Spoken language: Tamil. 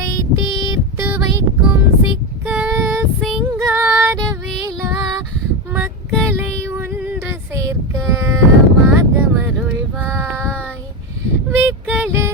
கவலை தீர்த்து வைக்கும் சிக்கல் சிங்கார வேளா மக்களை ஒன்று சேர்க்க மார்க்கமருள்வாய் விக்கலு